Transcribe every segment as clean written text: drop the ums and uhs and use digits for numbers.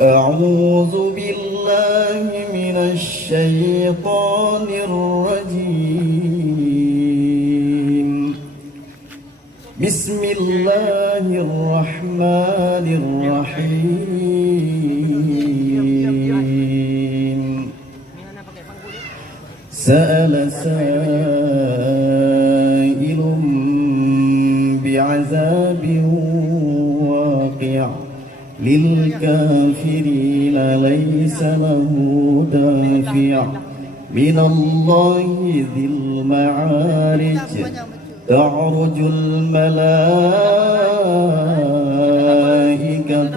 أعوذ بالله من الشيطان الرجيم. بسم الله الرحمن الرحيم. سأل سائل بعذاب واقع للكافرين ليس له دافع من الله ذي المعارج. تعرج الملائكة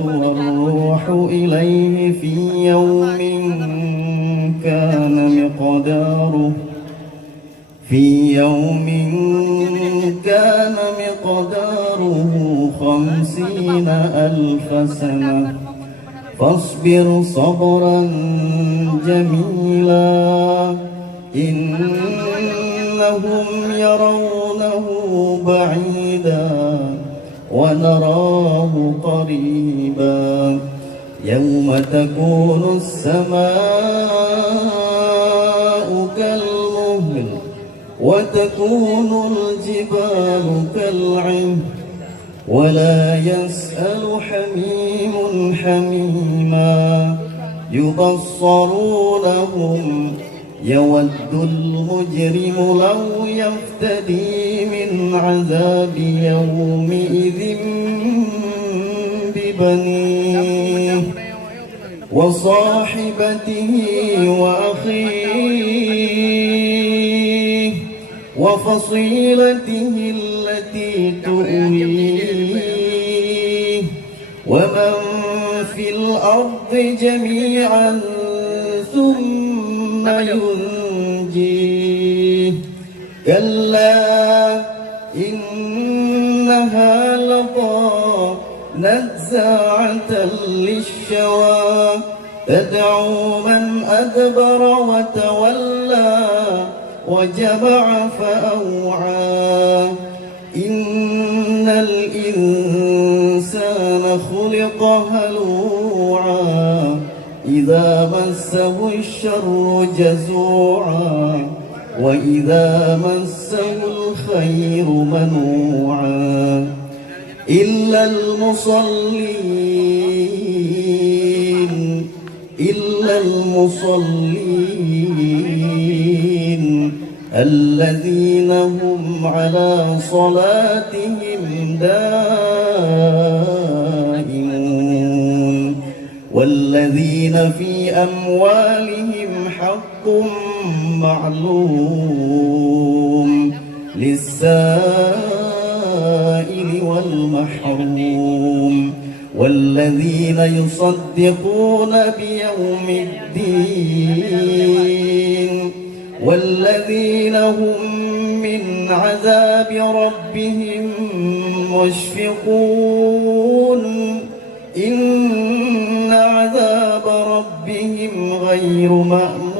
والروح إليه في يوم كان مقداره 50,000 سنة. فاصبر صبرا جميلا إنهم يرونه بعيدا ونراه قريبا. يوم تكون السماء كالمهل وتكون الجبال كالعهن ولا يسأل حميم حميما. يبصرونهم يود المجرم لو يفتدي من عذاب يومئذ ببنيه وصاحبته وأخيه وفصيلته التي تؤويه ومن في الأرض جميعا ثم ينجيه. كلا إنها لظى نزاعة للشوى تدعو من أدبر وتولى وجمع فأوعى. إن الإنسان خلق هلوعا إذا مسه الشر جزوعا وإذا مسه الخير منوعا. إلا المصلين الذين هم على صلاتهم دائمون والذين في أموالهم حق معلوم للسائل والمحروم. والذين يصدقون بيوم الدين والذين هم من عذاب ربهم مشفقون. إن عذاب ربهم غير مأمون.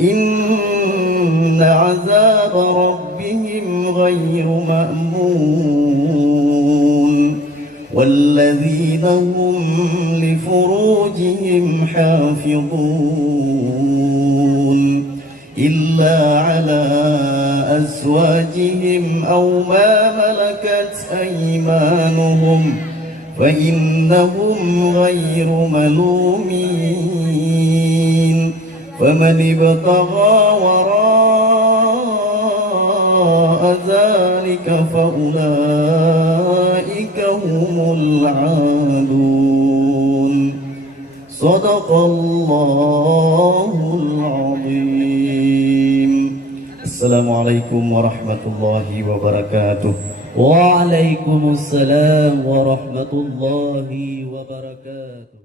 إن عذاب ربهم غير مأمون. والذين هم لفروجهم حافظون إلا على أزواجهم أو ما ملكت أيمانهم فإنهم غير ملومين. فمن ابتغى وراء ذلك فأولئك هم العادون. صدق الله العظيم. السلام عليكم ورحمة الله وبركاته. وعليكم السلام ورحمة الله وبركاته.